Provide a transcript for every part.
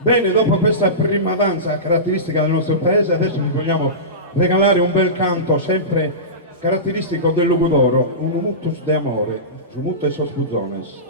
Bene, dopo questa prima danza caratteristica del nostro paese, adesso vi vogliamo regalare un bel canto sempre caratteristico del Lugo d'Oro, un mutus de amore, su mutte sos buzones.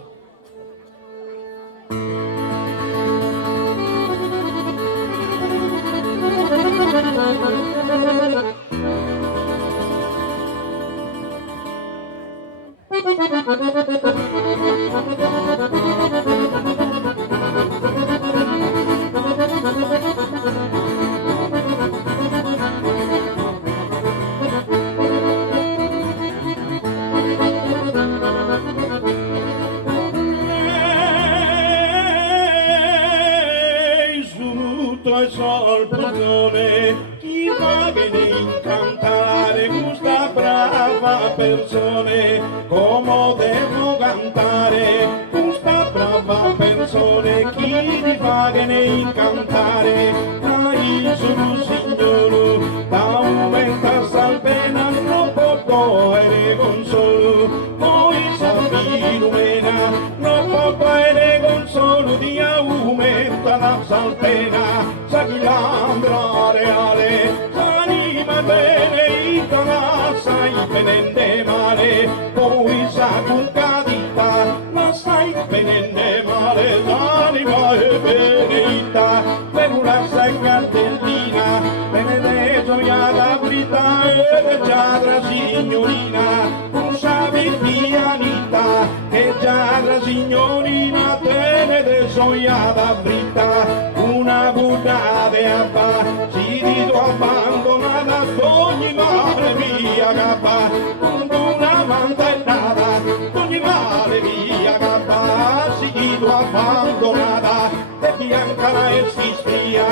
Sol putone, chi va che ne incantare questa brava persone, come devo cantare questa brava persone, chi mi fa che ne incantare, dai sul signore, da un vento salpena non può ere consolo, poi sapino mena, non può ere consolo, di aumenta la salpena. Sagilandra reale, s'anima beneita, sai benende male, poi sa con cadita, ma sai benende male, l'anima è beneita, per una sai cartellina, benede gioiata brita, e giadra signorina, non sapi pianita, che giadra signorina, tenete gioiata brita, una buca de abba, si dico abbandonata, ogni male via cappa, con una mantellata, ogni male via cappa, si dico abbandonata, e bianca e si spia,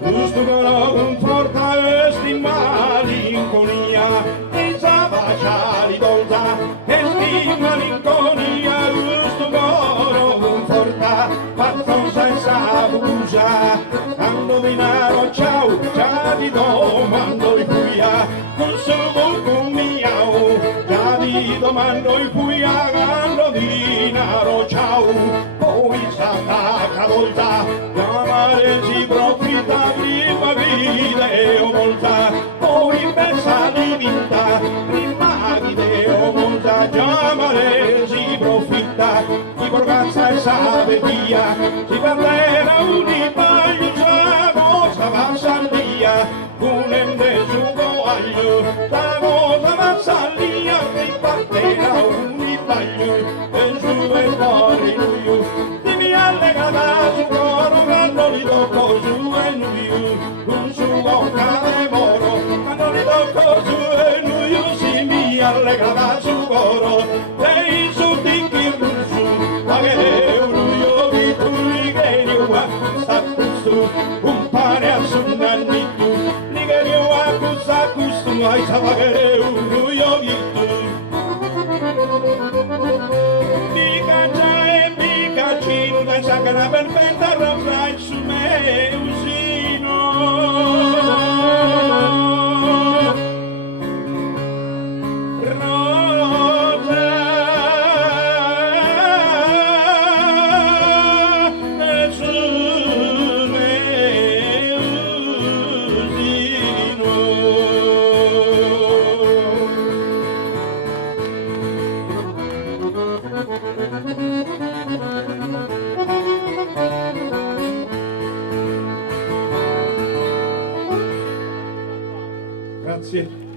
giusto che lo conforta e sti malinconia, e sa li dolza, e sti malinconia, giusto che lo conforta, fatto senza bugia, quando denaro ciao, già ti domando il fuia, con solo con miau, già ti domando il fuia, quando denaro ciao, poi s'attacca volta, chiamare si profitta, prima video volta, poi pensa di vinta, prima video volta, chiamare si profitta, di borgazza e sa via, si parlerà un taglio, sa cosa va salvia, un endesugo aglio, sa cosa va salvia, che partirà un taglio, e su e fuori lui, ti mi allega da su coro, quando li tocco su e lui, un su bocca de moro, quando li tocco su e lui, si mi allega da su coro, lei su ticchi rusu, ma che un pane a sunnannitu, ligerio a cusacustum, ai savagere un ruiogittu. Pikacha e Pikachino, dai sacana perfetta, ravrai su me usino. Grazie.